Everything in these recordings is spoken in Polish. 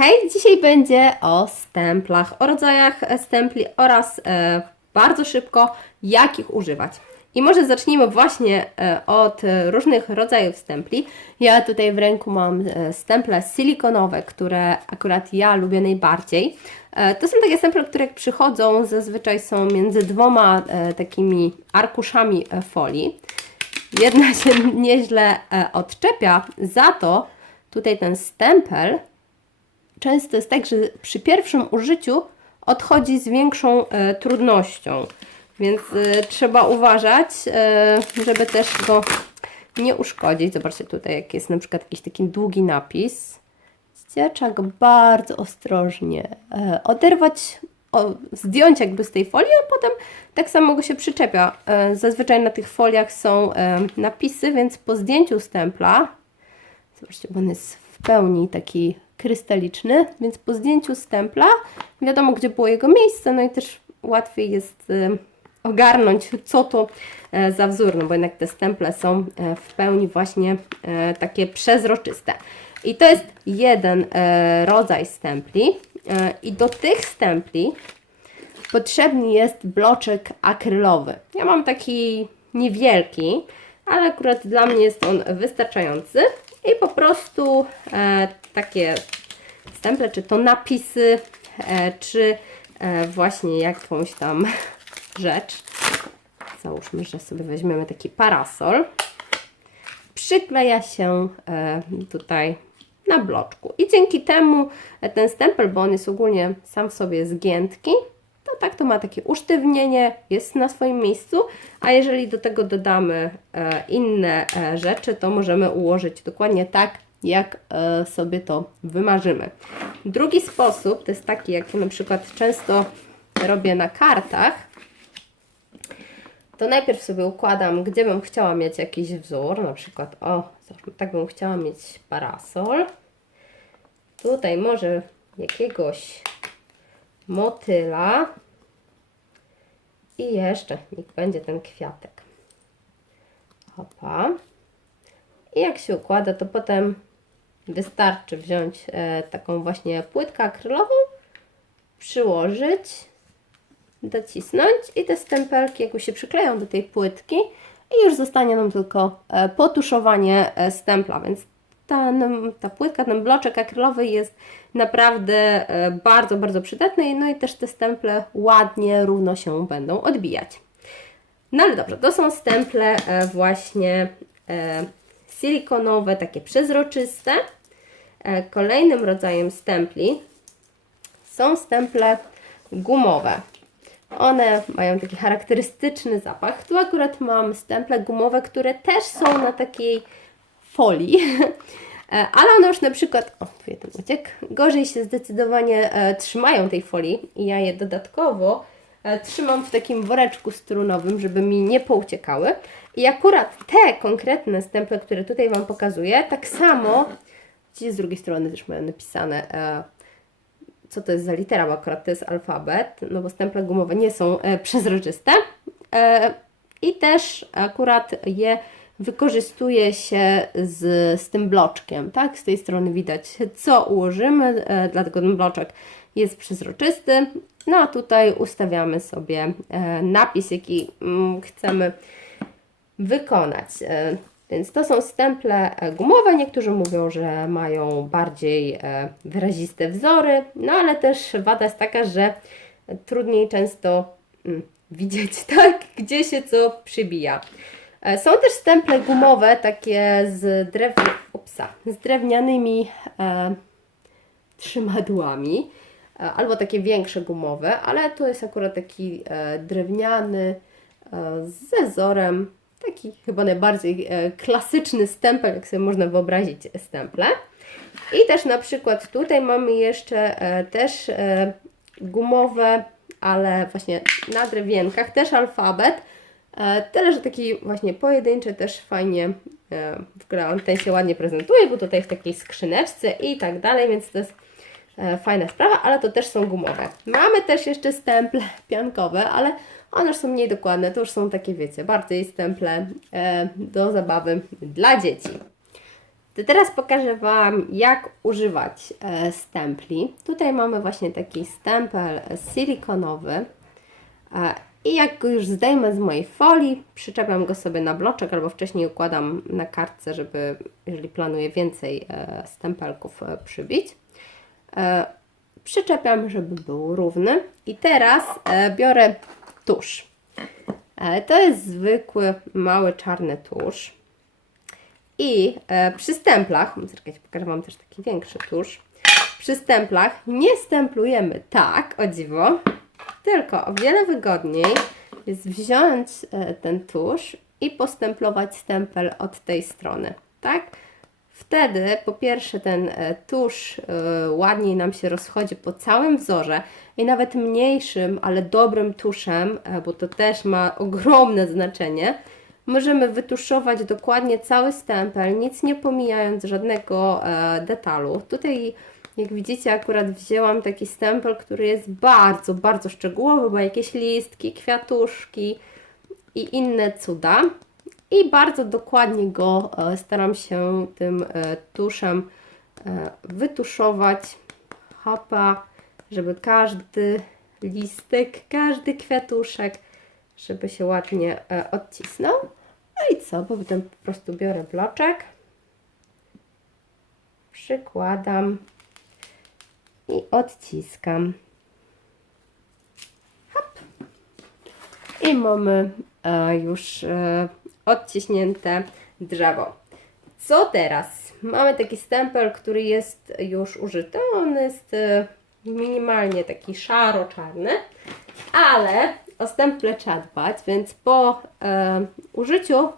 Hej, dzisiaj będzie o stemplach, o rodzajach e, stempli oraz e, bardzo szybko jak ich używać. I może zacznijmy właśnie e, od e, różnych rodzajów stempli. Ja tutaj w ręku mam e, stemple silikonowe, które akurat ja lubię najbardziej. E, to są takie stemple, które jak przychodzą, zazwyczaj są między dwoma e, takimi arkuszami folii. Jedna się nieźle e, odczepia, za to tutaj ten stempel często jest tak, że przy pierwszym użyciu odchodzi z większą e, trudnością. Więc e, trzeba uważać, e, żeby też go nie uszkodzić. Zobaczcie tutaj, jak jest na przykład jakiś taki długi napis. Go bardzo ostrożnie e, oderwać, o, zdjąć jakby z tej folii, a potem tak samo go się przyczepia. Zazwyczaj na tych foliach są napisy, więc po zdjęciu stempla Zobaczcie, bo on jest w pełni taki krystaliczny, więc po zdjęciu stempla wiadomo, gdzie było jego miejsce, no i też łatwiej jest y, ogarnąć, co to e, za wzór, no bo jednak te stemple są e, w pełni właśnie e, takie przezroczyste. I to jest jeden rodzaj stempli i do tych stempli potrzebny jest bloczek akrylowy. Ja mam taki niewielki, ale akurat dla mnie jest on wystarczający i po prostu e, takie stemple, czy to napisy, e, czy e, właśnie jakąś tam rzecz. Załóżmy, że sobie weźmiemy taki parasol. Przykleja się e, tutaj na bloczku. I dzięki temu ten stempel, bo on jest ogólnie sam w sobie zgiętki, to tak to ma takie usztywnienie, jest na swoim miejscu, a jeżeli do tego dodamy e, inne e, rzeczy, to możemy ułożyć dokładnie tak, jak e, sobie to wymarzymy. Drugi sposób to jest taki, jak na przykład często robię na kartach, to najpierw sobie układam, gdzie bym chciała mieć jakiś wzór, na przykład, o, tak bym chciała mieć parasol. Tutaj może jakiegoś motyla i jeszcze niech będzie ten kwiatek. Hopa. I jak się układa, to potem wystarczy wziąć e, taką właśnie płytkę akrylową, przyłożyć, docisnąć i te stempelki jakby się przykleją do tej płytki i już zostanie nam tylko e, potuszowanie e, stempla, więc ten, ta płytka, ten bloczek akrylowy jest naprawdę e, bardzo, bardzo przydatny, no i też te stemple ładnie, równo się będą odbijać. No ale dobrze, to są stemple e, właśnie e, silikonowe, takie przezroczyste. Kolejnym rodzajem stempli są stemple gumowe. One mają taki charakterystyczny zapach. Tu akurat mam stemple gumowe, które też są na takiej folii, E, ale one już na przykład, o, jeden uciek, gorzej się zdecydowanie e, trzymają tej folii i ja je dodatkowo e, trzymam w takim woreczku strunowym, żeby mi nie pouciekały. I akurat te konkretne stemple, które tutaj Wam pokazuję, tak samo, gdzieś z drugiej strony też mają napisane, co to jest za litera, bo akurat to jest alfabet, no bo stemple gumowe nie są przezroczyste. I też akurat je wykorzystuje się z, z tym bloczkiem, tak? Z tej strony widać, co ułożymy, e, dlatego ten bloczek jest przezroczysty. No a tutaj ustawiamy sobie e, napis, jaki mm, chcemy wykonać. E, Więc to są stemple gumowe. Niektórzy mówią, że mają bardziej wyraziste wzory, no ale też wada jest taka, że trudniej często mm, widzieć, tak, gdzie się co przybija. E, Są też stemple gumowe, takie z, drew... Upsa, z drewnianymi e, trzymadłami, e, albo takie większe gumowe, ale to jest akurat taki e, drewniany e, ze wzorem, taki chyba najbardziej e, klasyczny stempel, jak sobie można wyobrazić stemple. I też na przykład tutaj mamy jeszcze e, też e, gumowe, ale właśnie na drewienkach, też alfabet, E, Tyle, że taki właśnie pojedynczy też fajnie e, w on ten się ładnie prezentuje, bo tutaj w takiej skrzyneczce i tak dalej, więc to jest e, fajna sprawa, ale to też są gumowe. Mamy też jeszcze stemple piankowe, ale one już są mniej dokładne, to już są takie wiecie, bardziej stemple e, do zabawy dla dzieci. To teraz pokażę Wam, jak używać e, stempli. Tutaj mamy właśnie taki stempel silikonowy. I jak go już zdejmę z mojej folii, przyczepiam go sobie na bloczek albo wcześniej układam na kartce, żeby, jeżeli planuję więcej e, stempelków e, przybić. E, Przyczepiam, żeby był równy. I teraz e, biorę tusz. E, To jest zwykły, mały, czarny tusz. I e, przy stemplach, czekajcie, pokażę Wam też taki większy tusz. Przy stemplach nie stemplujemy tak, o dziwo, tylko o wiele wygodniej jest wziąć e, ten tusz i postemplować stempel od tej strony, tak? Wtedy po pierwsze ten e, tusz e, ładniej nam się rozchodzi po całym wzorze i nawet mniejszym, ale dobrym tuszem, bo to też ma ogromne znaczenie, możemy wytuszować dokładnie cały stempel, nic nie pomijając żadnego detalu. Tutaj jak widzicie akurat wzięłam taki stempel, który jest bardzo, bardzo szczegółowy, bo jakieś listki, kwiatuszki i inne cuda. I bardzo dokładnie go e, staram się tym e, tuszem e, wytuszować. Hopa, żeby każdy listek, każdy kwiatuszek, żeby się ładnie odcisnął. No i co? Potem po prostu biorę bloczek, przykładam i odciskam. Hop. I mamy e, już e, odciśnięte drzewo. Co teraz? Mamy taki stempel, który jest już użyty. On jest e, minimalnie taki szaro-czarny, ale o stemple trzeba dbać, więc po e, użyciu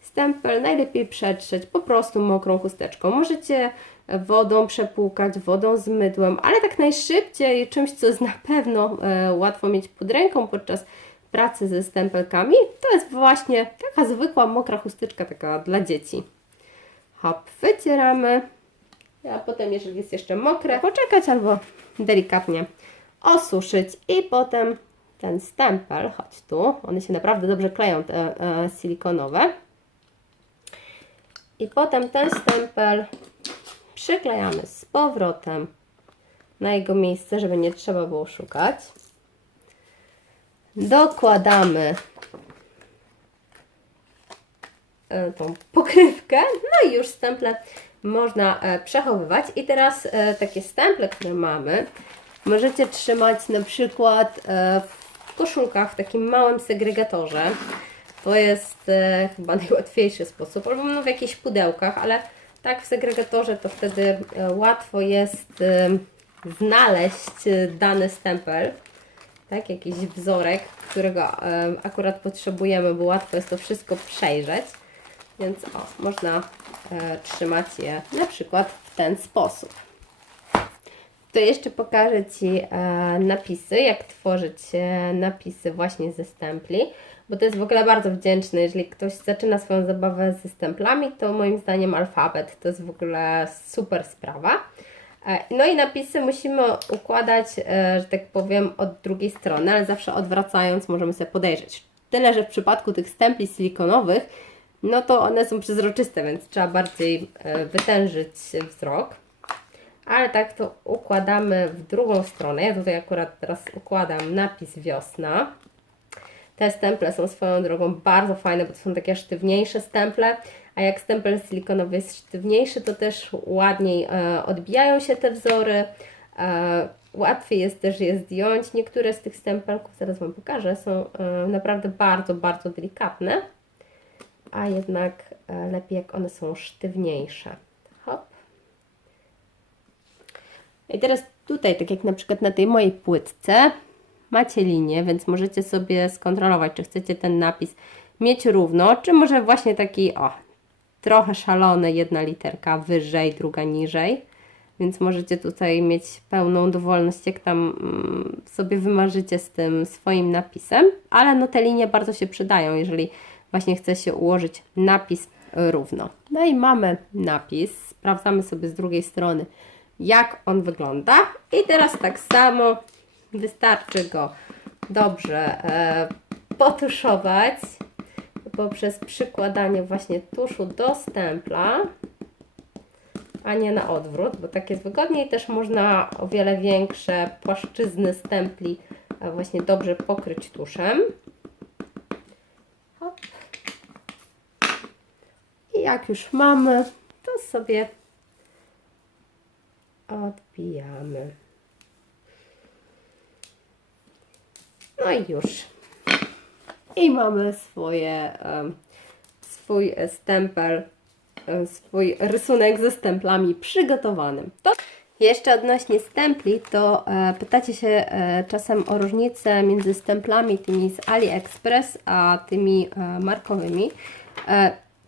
stempel najlepiej przetrzeć po prostu mokrą chusteczką. Możecie wodą przepłukać, wodą z mydłem, ale tak najszybciej czymś, co jest na pewno e, łatwo mieć pod ręką podczas pracy ze stempelkami, to jest właśnie taka zwykła mokra chusteczka, taka dla dzieci. Hop, wycieramy, a potem, jeżeli jest jeszcze mokre, poczekać albo delikatnie osuszyć i potem ten stempel, chodź tu, one się naprawdę dobrze kleją, te e, silikonowe. I potem ten stempel przyklejamy z powrotem na jego miejsce, żeby nie trzeba było szukać. Dokładamy e, tą pokrywkę, no i już stemple można e, przechowywać. I teraz e, takie stemple, które mamy, możecie trzymać na przykład w koszulkach w takim małym segregatorze. To jest chyba najłatwiejszy sposób, albo no w jakichś pudełkach, ale tak w segregatorze to wtedy e, łatwo jest e, znaleźć e, dany stempel, tak, jakiś wzorek, którego akurat potrzebujemy, bo łatwo jest to wszystko przejrzeć. Więc o, można trzymać je na przykład w ten sposób. To jeszcze pokażę Ci napisy, jak tworzyć napisy właśnie ze stempli, bo to jest w ogóle bardzo wdzięczne. Jeżeli ktoś zaczyna swoją zabawę ze stemplami, to moim zdaniem alfabet to jest w ogóle super sprawa. E, no i napisy musimy układać, e, że tak powiem, od drugiej strony, ale zawsze odwracając możemy sobie podejrzeć. Tyle, że w przypadku tych stempli silikonowych, no to one są przezroczyste, więc trzeba bardziej e, wytężyć wzrok ale tak to układamy w drugą stronę. Ja tutaj akurat teraz układam napis wiosna. Te stemple są swoją drogą bardzo fajne, bo to są takie sztywniejsze stemple, a jak stempel silikonowy jest sztywniejszy, to też ładniej e, odbijają się te wzory. E, łatwiej jest też je zdjąć. Niektóre z tych stempelków, zaraz Wam pokażę, są e, naprawdę bardzo, bardzo delikatne, a jednak lepiej jak one są sztywniejsze. Hop. I teraz tutaj, tak jak na przykład na tej mojej płytce, macie linię, więc możecie sobie skontrolować, czy chcecie ten napis mieć równo, czy może właśnie taki, o, trochę szalony, jedna literka wyżej, druga niżej. Więc możecie tutaj mieć pełną dowolność, jak tam mm, sobie wymarzycie z tym swoim napisem, ale no te linie bardzo się przydają, jeżeli właśnie chce się ułożyć napis równo. No i mamy napis, sprawdzamy sobie z drugiej strony, jak on wygląda. I teraz tak samo wystarczy go dobrze e, potuszować poprzez przykładanie właśnie tuszu do stempla. a nie na odwrót, bo tak jest wygodniej. Też można o wiele większe płaszczyzny stempli e, właśnie dobrze pokryć tuszem. Hop. I jak już mamy, to sobie odbijamy. No i już. I mamy swoje, swój stempel, swój rysunek ze stemplami przygotowany. To jeszcze odnośnie stempli, to e, pytacie się e, czasem o różnicę między stemplami tymi z AliExpress, a tymi e, markowymi.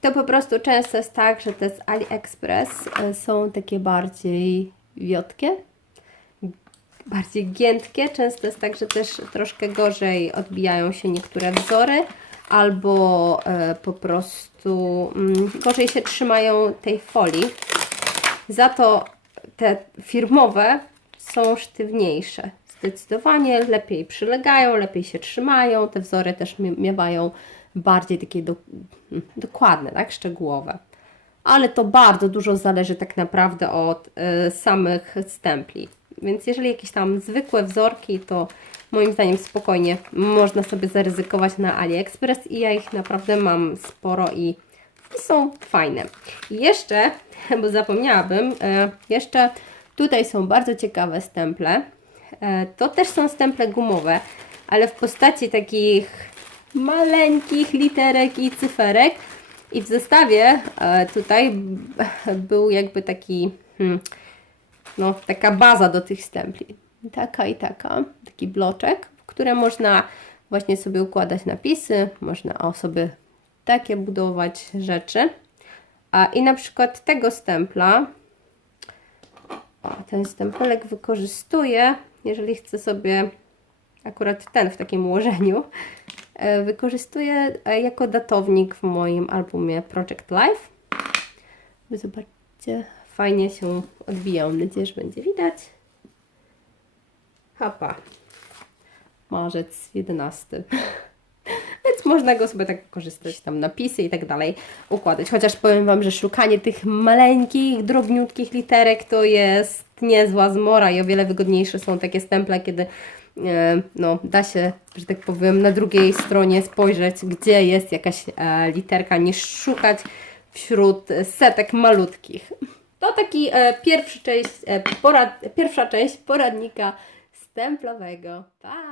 To po prostu często jest tak, że te z AliExpress są takie bardziej wiotkie, bardziej giętkie. Często jest tak, że też troszkę gorzej odbijają się niektóre wzory, albo e, po prostu mm, gorzej się trzymają tej folii. Za to te firmowe są sztywniejsze. Zdecydowanie lepiej przylegają, lepiej się trzymają. Te wzory też mie- miewają bardziej takie do, mm, dokładne, tak, szczegółowe. Ale to bardzo dużo zależy tak naprawdę od e, samych stempli. Więc jeżeli jakieś tam zwykłe wzorki, to moim zdaniem spokojnie można sobie zaryzykować na AliExpress i ja ich naprawdę mam sporo i, i są fajne. I jeszcze, bo zapomniałabym, e, jeszcze tutaj są bardzo ciekawe stemple. E, to też są stemple gumowe, ale w postaci takich maleńkich literek i cyferek. I w zestawie e, tutaj był jakby taki, hmm, no, taka baza do tych stempli. Taka i taka, taki bloczek, w które można właśnie sobie układać napisy, można o sobie takie budować rzeczy. A i na przykład tego stempla, ten stempelek wykorzystuję, jeżeli chcę sobie akurat ten w takim ułożeniu, e, wykorzystuję e, jako datownik w moim albumie Project Life. Zobaczcie, fajnie się odbija. Mam nadzieję, że będzie widać. Hopa. Marzec 11. Więc można go sobie tak korzystać, tam napisy i tak dalej układać. Chociaż powiem Wam, że szukanie tych maleńkich, drobniutkich literek to jest niezła zmora i o wiele wygodniejsze są takie stemple, kiedy e, no, da się, że tak powiem, na drugiej stronie spojrzeć, gdzie jest jakaś e, literka, niż szukać wśród setek malutkich. To taki e, pierwszy część, e, porad, pierwsza część poradnika stemplowego. Pa!